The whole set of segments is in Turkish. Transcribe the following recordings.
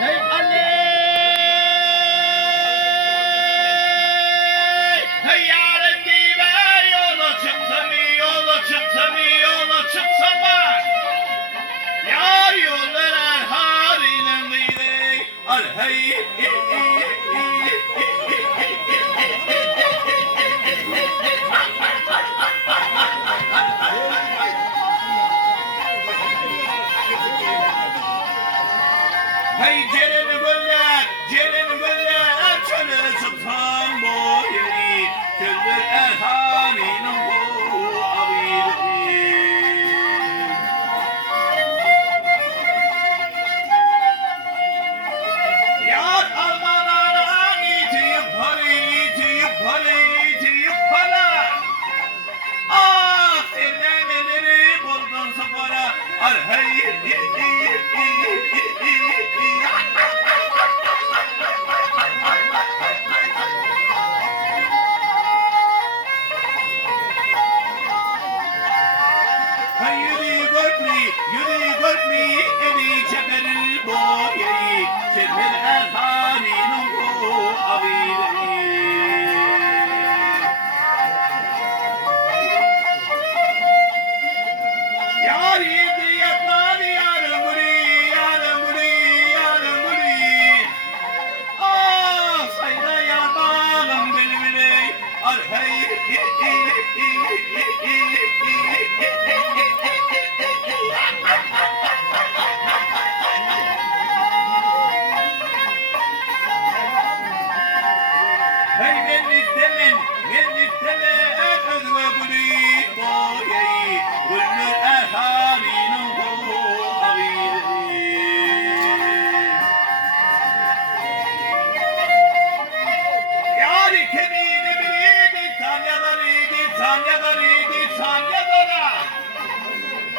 Hey Ali! Hey yarın dibe yola çıksam yola çıksam yola çıksam bak. Yar yollar harinem diyey. Al hey. Hey Ceren'i göller, çöle çıksam bu yeri, çöller erhaninin bu aviri. Yar almalara itiyip para. Ah sevmemeleri buldun spora, al hey. Yürü görmey, evi çeperir boyayı, çeper erhaninin bu aviri. Yar yedi yatlar yarın guri. Ah sayra yar bağım bülbüley, al hey. Hey men istemen özve gülü boyayı, güllür erhaninin bu aviri. Yari kemiğini biriydi, Tanya'darıydı.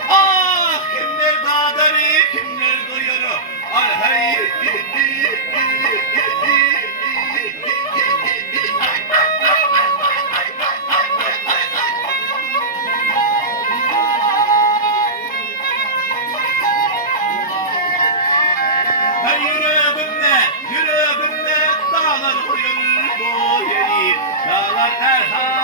Ah kimler dağdarı, kimler duyuru, al hey. Hey yüreğimde dağlar koyun bu yeri, dağlar erhan.